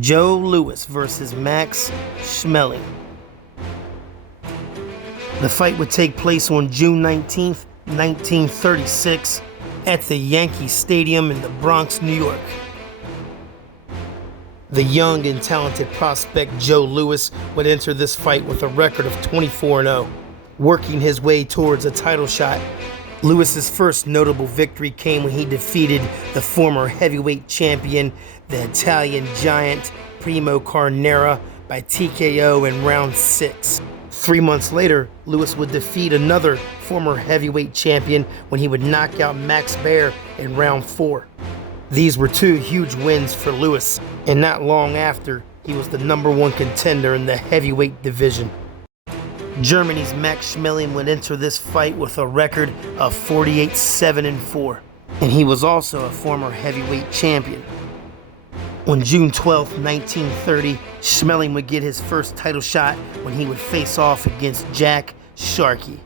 Joe Louis versus Max Schmeling. The fight would take place on June 19th, 1936 at the Yankee Stadium in the Bronx, New York. The young and talented prospect Joe Louis would enter this fight with a record of 24-0, working his way towards a title shot. Louis's first notable victory came when he defeated the former heavyweight champion, the Italian giant Primo Carnera, by TKO in round 6. 3 months later, Louis would defeat another former heavyweight champion when he would knock out Max Baer in round 4. These were 2 huge wins for Louis, and not long after, he was the #1 contender in the heavyweight division. Germany's Max Schmeling would enter this fight with a record of 48-7-4, and he was also a former heavyweight champion. On June 12, 1930, Schmeling would get his first title shot when he would face off against Jack Sharkey.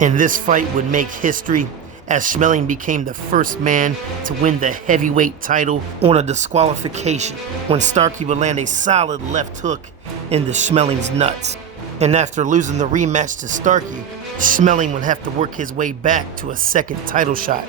And this fight would make history, as Schmeling became the first man to win the heavyweight title on a disqualification, when Starkey would land a solid left hook into Schmeling's nuts. And after losing the rematch to Starkey, Schmeling would have to work his way back to a second title shot.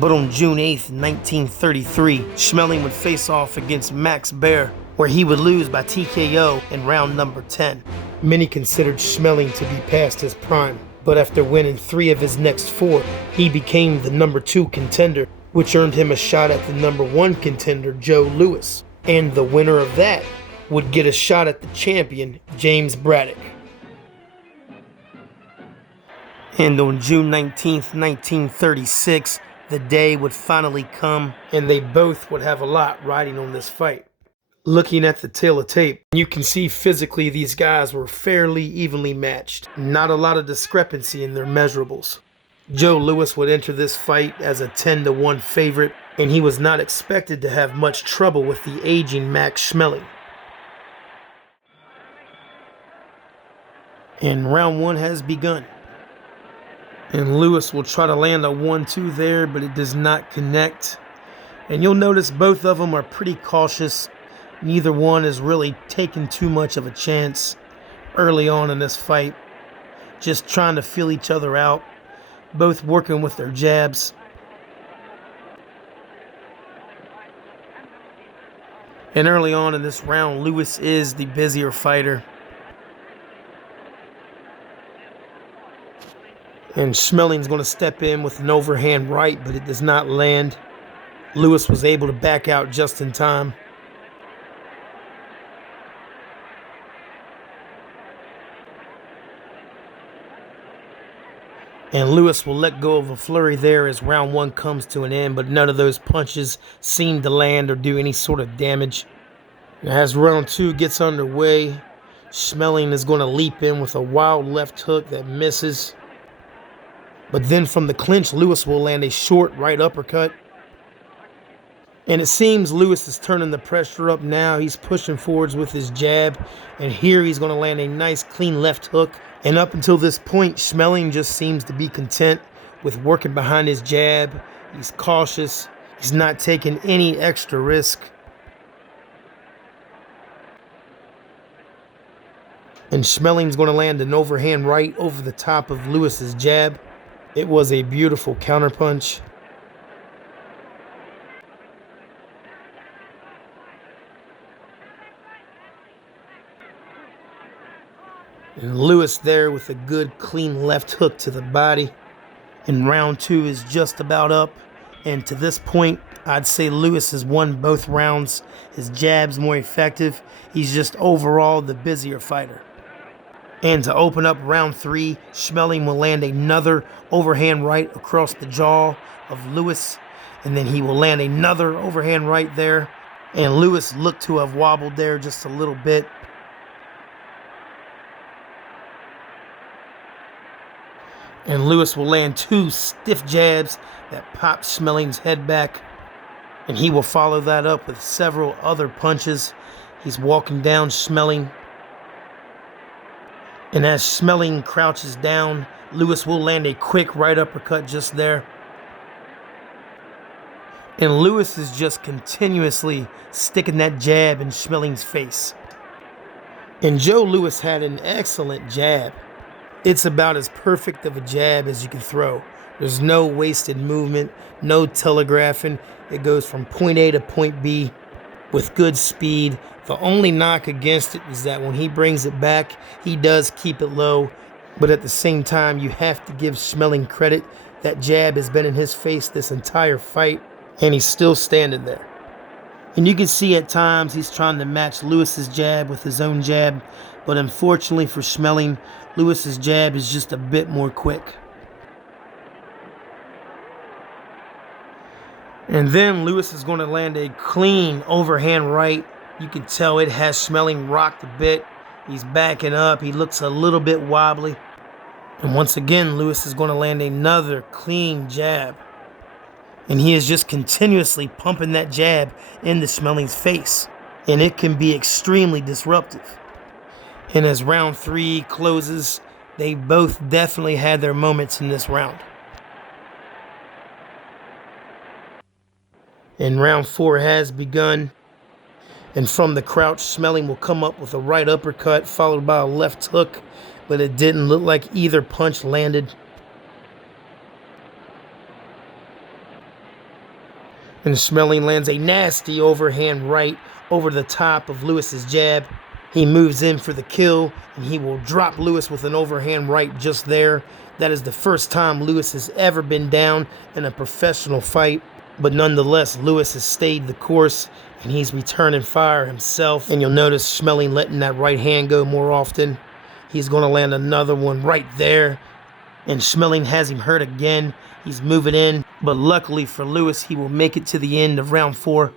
But on June 8th, 1933, Schmeling would face off against Max Baer, where he would lose by TKO in round number 10. Many considered Schmeling to be past his prime, but after winning 3 of his next 4, he became the #2 contender, which earned him a shot at the #1 contender, Joe Louis. And the winner of that would get a shot at the champion, James Braddock. And on June 19th, 1936, the day would finally come, and they both would have a lot riding on this fight. Looking at the tail of tape, you can see physically these guys were fairly evenly matched. Not a lot of discrepancy in their measurables. Joe Louis would enter this fight as a 10-1 favorite, and he was not expected to have much trouble with the aging Max Schmeling. And round 1 has begun. And Louis will try to land a 1-2 there, but it does not connect. And you'll notice both of them are pretty cautious. Neither one is really taking too much of a chance early on in this fight. Just trying to feel each other out, both working with their jabs. And early on in this round, Louis is the busier fighter. And Schmeling's going to step in with an overhand right, but it does not land. Louis was able to back out just in time. And Louis will let go of a flurry there as round 1 comes to an end, but none of those punches seem to land or do any sort of damage. And as round 2 gets underway, Schmeling is going to leap in with a wild left hook that misses. But then from the clinch, Louis will land a short right uppercut. And it seems Louis is turning the pressure up now. He's pushing forwards with his jab. And here he's going to land a nice clean left hook. And up until this point, Schmeling just seems to be content with working behind his jab. He's cautious. He's not taking any extra risk. And Schmeling's going to land an overhand right over the top of Louis's jab. It was a beautiful counterpunch. And Louis there with a good clean left hook to the body. And round 2 is just about up. And to this point, I'd say Louis has won both rounds. His jab's more effective. He's just overall the busier fighter. And to open up round 3, Schmeling will land another overhand right across the jaw of Louis. And then he will land another overhand right there. And Louis looked to have wobbled there just a little bit. And Louis will land 2 stiff jabs that pop Schmeling's head back. And he will follow that up with several other punches. He's walking down Schmeling. And as Schmeling crouches down, Louis will land a quick right uppercut just there. And Louis is just continuously sticking that jab in Schmeling's face. And Joe Louis had an excellent jab. It's about as perfect of a jab as you can throw. There's no wasted movement, no telegraphing. It goes from point A to point B with good speed. The only knock against it is that when he brings it back, he does keep it low. But at the same time, you have to give Schmeling credit. That jab has been in his face this entire fight, and he's still standing there. And you can see at times he's trying to match Louis's jab with his own jab, but unfortunately for Schmeling, Louis's jab is just a bit more quick. And then Louis is going to land a clean overhand right. You can tell it has Schmeling rocked a bit. He's backing up. He looks a little bit wobbly. And once again, Louis is going to land another clean jab. And he is just continuously pumping that jab into Schmeling's face. And it can be extremely disruptive. And as round 3 closes, they both definitely had their moments in this round. And round 4 has begun. And from the crouch, Schmeling will come up with a right uppercut followed by a left hook. But it didn't look like either punch landed. And Schmeling lands a nasty overhand right over the top of Louis's jab. He moves in for the kill, and he will drop Louis with an overhand right just there. That is the first time Louis has ever been down in a professional fight. But nonetheless, Louis has stayed the course, and he's returning fire himself. And you'll notice Schmeling letting that right hand go more often. He's going to land another one right there. And Schmeling has him hurt again. He's moving in, but luckily for Louis, he will make it to the end of round 4,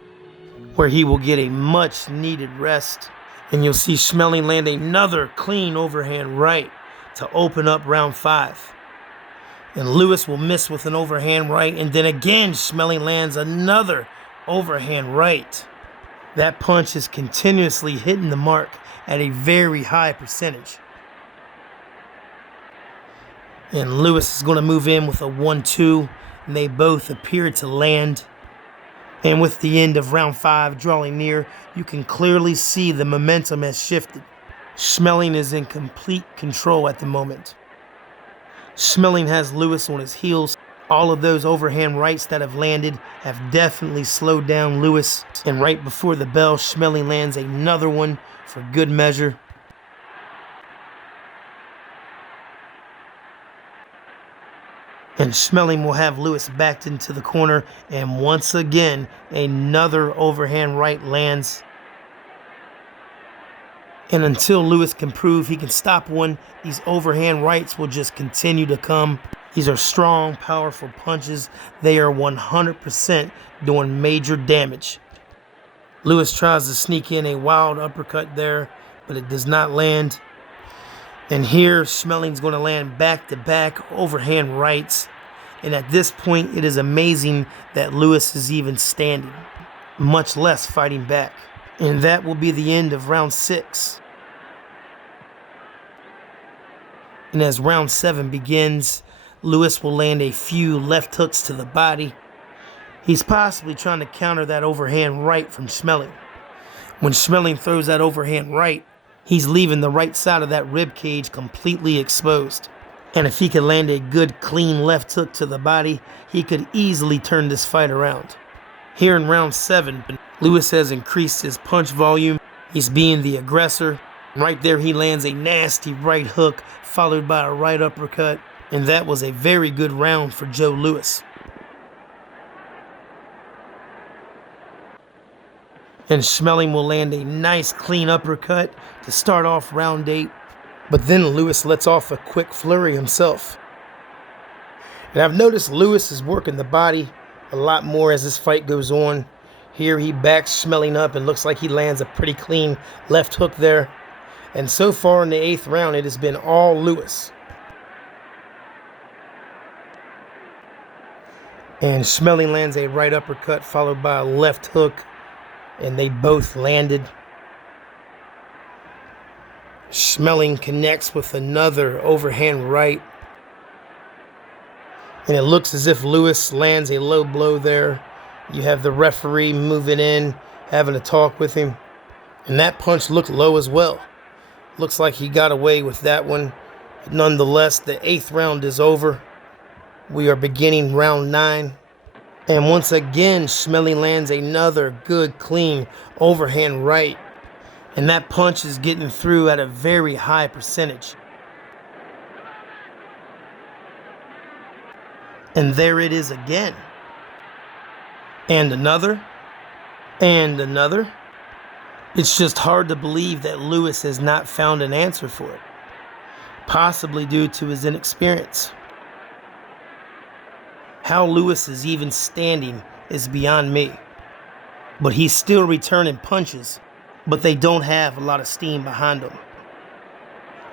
where he will get a much-needed rest. And you'll see Schmeling land another clean overhand right to open up round 5. And Louis will miss with an overhand right, and then again, Schmeling lands another overhand right. That punch is continuously hitting the mark at a very high percentage. And Louis is going to move in with a 1-2, and they both appear to land. And with the end of round 5 drawing near, you can clearly see the momentum has shifted. Schmeling is in complete control at the moment. Schmeling has Louis on his heels. All of those overhand rights that have landed have definitely slowed down Louis. And right before the bell, Schmeling lands another one for good measure. And Schmeling will have Louis backed into the corner. And once again, another overhand right lands. And until Louis can prove he can stop one, these overhand rights will just continue to come. These are strong, powerful punches. They are 100% doing major damage. Louis tries to sneak in a wild uppercut there, but it does not land. And here, Schmeling's going to land back-to-back overhand rights. And at this point, it is amazing that Louis is even standing, much less fighting back. And that will be the end of round 6. And as round 7 begins, Louis will land a few left hooks to the body. He's possibly trying to counter that overhand right from Schmeling. When Schmeling throws that overhand right, he's leaving the right side of that rib cage completely exposed. And if he could land a good clean left hook to the body, he could easily turn this fight around. Here in round 7, Louis has increased his punch volume. He's being the aggressor. Right there he lands a nasty right hook followed by a right uppercut. And that was a very good round for Joe Louis. And Schmeling will land a nice clean uppercut to start off round 8. But then Louis lets off a quick flurry himself. And I've noticed Louis is working the body a lot more as this fight goes on. Here he backs Schmeling up and looks like he lands a pretty clean left hook there. And so far in the 8th round, it has been all Louis. And Schmeling lands a right uppercut followed by a left hook. And they both landed. Schmeling connects with another overhand right. And it looks as if Louis lands a low blow there. You have the referee moving in, having a talk with him. And that punch looked low as well. Looks like he got away with that one. Nonetheless, the 8th round is over. We are beginning round 9. And once again, Schmeling lands another good, clean overhand right. And that punch is getting through at a very high percentage. And there it is again. And another. And another. It's just hard to believe that Louis has not found an answer for it. Possibly due to his inexperience. How Louis is even standing is beyond me. But he's still returning punches, but they don't have a lot of steam behind them.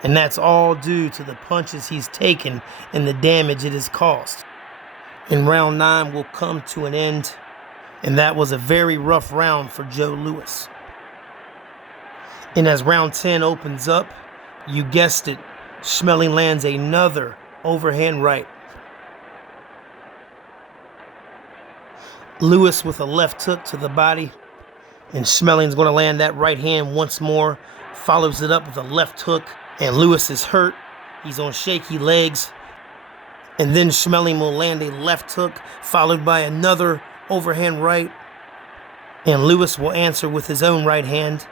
And that's all due to the punches he's taken and the damage it has caused. And round 9 will come to an end, and that was a very rough round for Joe Louis. And as round 10 opens up, you guessed it, Schmeling lands another overhand right. Louis with a left hook to the body, and Schmeling's going to land that right hand once more, follows it up with a left hook, and Louis is hurt. He's on shaky legs, and then Schmeling will land a left hook, followed by another overhand right, and Louis will answer with his own right hand.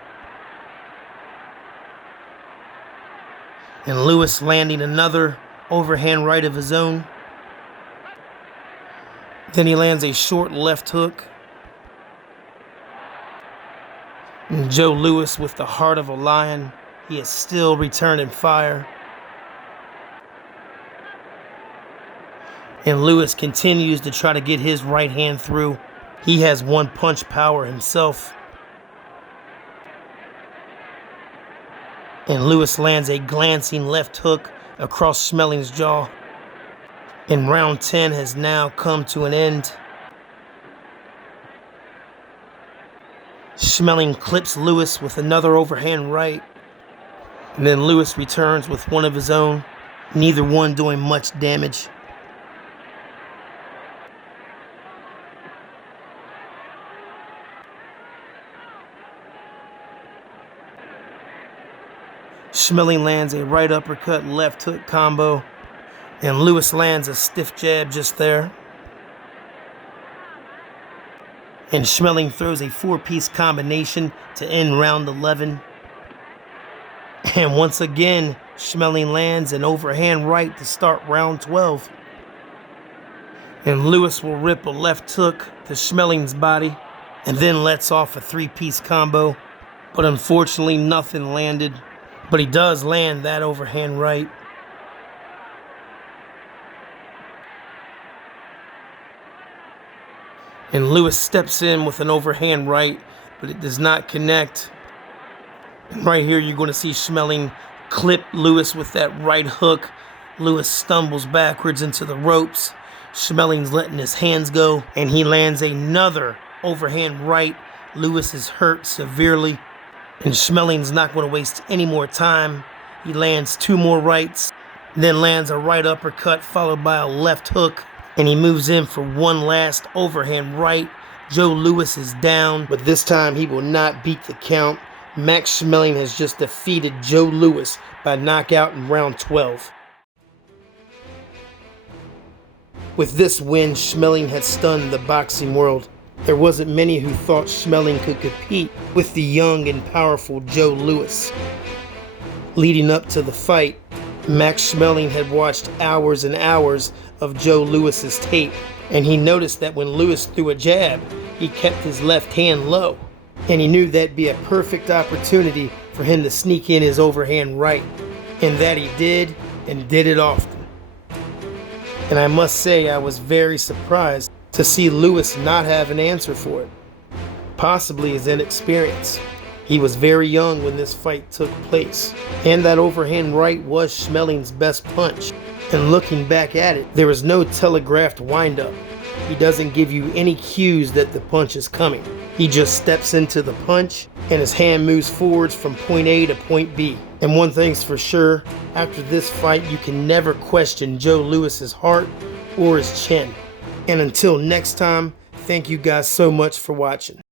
And Louis landing another overhand right of his own. Then he lands a short left hook. And Joe Louis with the heart of a lion. He is still returning fire. And Louis continues to try to get his right hand through. He has one punch power himself. And Louis lands a glancing left hook across Schmeling's jaw. And round 10 has now come to an end. Schmeling clips Louis with another overhand right. And then Louis returns with one of his own, neither one doing much damage. Schmeling lands a right uppercut, left hook combo, and Louis lands a stiff jab just there. And Schmeling throws a 4-piece combination to end round 11. And once again, Schmeling lands an overhand right to start round 12. And Louis will rip a left hook to Schmeling's body, and then lets off a 3-piece combo. But unfortunately, nothing landed. But he does land that overhand right. And Louis steps in with an overhand right, but it does not connect. And right here, you're going to see Schmeling clip Louis with that right hook. Louis stumbles backwards into the ropes. Schmeling's letting his hands go, and he lands another overhand right. Louis is hurt severely. And Schmeling's not going to waste any more time. He lands 2 more rights, then lands a right uppercut followed by a left hook. And he moves in for one last overhand right. Joe Louis is down, but this time he will not beat the count. Max Schmeling has just defeated Joe Louis by knockout in round 12. With this win, Schmeling had stunned the boxing world. There wasn't many who thought Schmeling could compete with the young and powerful Joe Louis. Leading up to the fight, Max Schmeling had watched hours and hours of Joe Louis's tape, and he noticed that when Louis threw a jab, he kept his left hand low, and he knew that'd be a perfect opportunity for him to sneak in his overhand right, and that he did, and did it often. And I must say, I was very surprised to see Louis not have an answer for it, possibly his inexperience. He was very young when this fight took place, and that overhand right was Schmeling's best punch. And looking back at it, there was no telegraphed windup. He doesn't give you any cues that the punch is coming. He just steps into the punch, and his hand moves forwards from point A to point B. And one thing's for sure, after this fight, you can never question Joe Louis's heart or his chin. And until next time, Thank you guys so much for watching.